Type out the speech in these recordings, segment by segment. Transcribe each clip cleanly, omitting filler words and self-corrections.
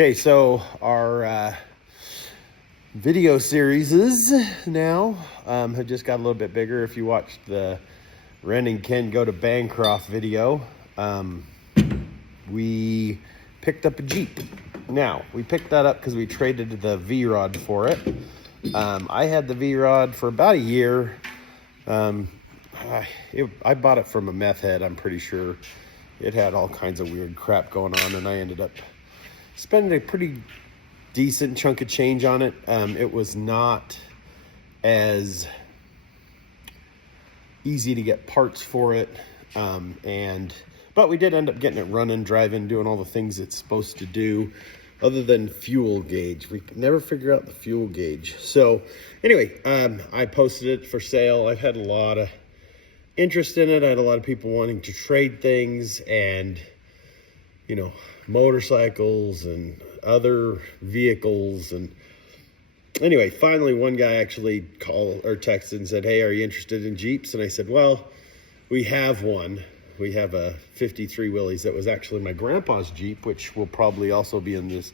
Okay, so our video series now have just got a little bit bigger. If you watched the Wrenn and Kenn go to Bancroft video, we picked up a Jeep. Now, we picked that up because we traded the V-Rod for it. I had the V-Rod for about a year. I bought it from a meth head, I'm pretty sure. It had all kinds of weird crap going on, and I ended up spending a pretty decent chunk of change on it. It was not as easy to get parts for it, but we did end up getting it running, driving, doing all the things it's supposed to do, other than fuel gauge. We could never figure out the fuel gauge. So anyway, I posted it for sale. I've had a lot of interest in it. I had a lot of people wanting to trade things, and you know, motorcycles and other vehicles. And anyway, finally one guy actually called or texted and said, "Hey, are you interested in Jeeps?" And I said, well, we have one. We have a 53 Willys that was actually my grandpa's Jeep, which will probably also be in this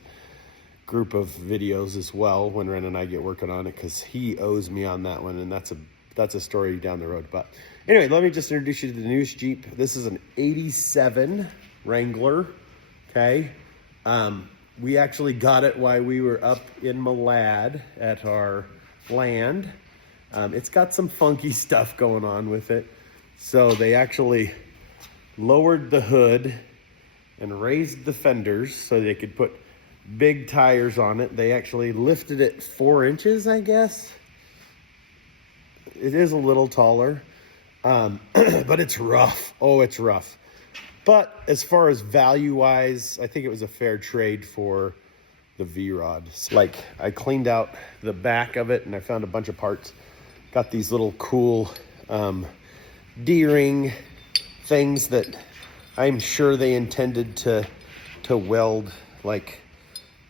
group of videos as well when Wrenn and I get working on it, because he owes me on that one, and that's a story down the road. But anyway, let me just introduce you to the newest Jeep. This is an 87 Wrangler, okay? We actually got it while we were up in Malad at our land. It's got some funky stuff going on with it. So they actually lowered the hood and raised the fenders so they could put big tires on it. They actually lifted it 4 inches, I guess. It is a little taller, but it's rough. Oh, it's rough. But as far as value-wise, I think it was a fair trade for the V-Rod. Like, I cleaned out the back of it, and I found a bunch of parts. Got these little cool D-ring things that I'm sure they intended to weld, like,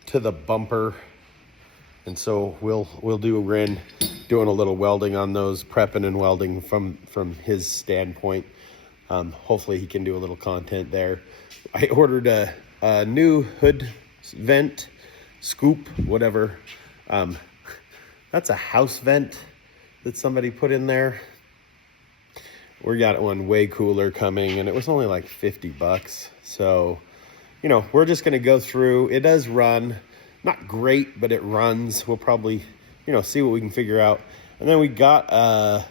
to the bumper. And so we'll do Wrenn doing a little welding on those, prepping and welding from his standpoint. Hopefully he can do a little content there. I ordered a new hood vent, scoop, whatever. That's a house vent that somebody put in there. We got one way cooler coming, and it was only like 50 bucks. So, you know, we're just gonna go through. It does run, not great, but it runs. We'll probably, you know, see what we can figure out. And then we got a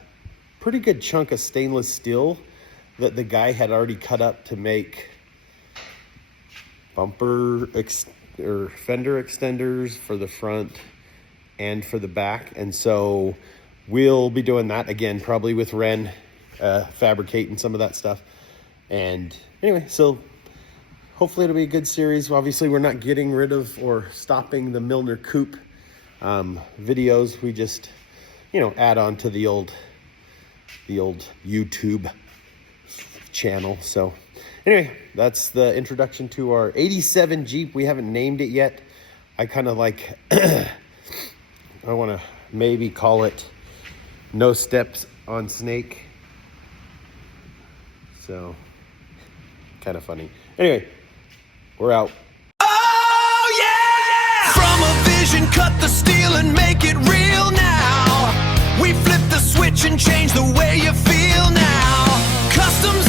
pretty good chunk of stainless steel that the guy had already cut up to make bumper or fender extenders for the front and for the back. And so we'll be doing that again, probably with Wrenn, fabricating some of that stuff. And anyway, so hopefully it'll be a good series. Obviously, we're not getting rid of or stopping the Milner Coupe videos. We just, you know, add on to the old YouTube channel. So anyway, that's the introduction to our 87 Jeep. We haven't named it yet. I kind of like, I want to maybe call it No Steps on Snake. So, kind of funny. Anyway, we're out. Oh yeah! From a vision, cut the steel and make it real now. We flip the switch and change the way you feel now. Customs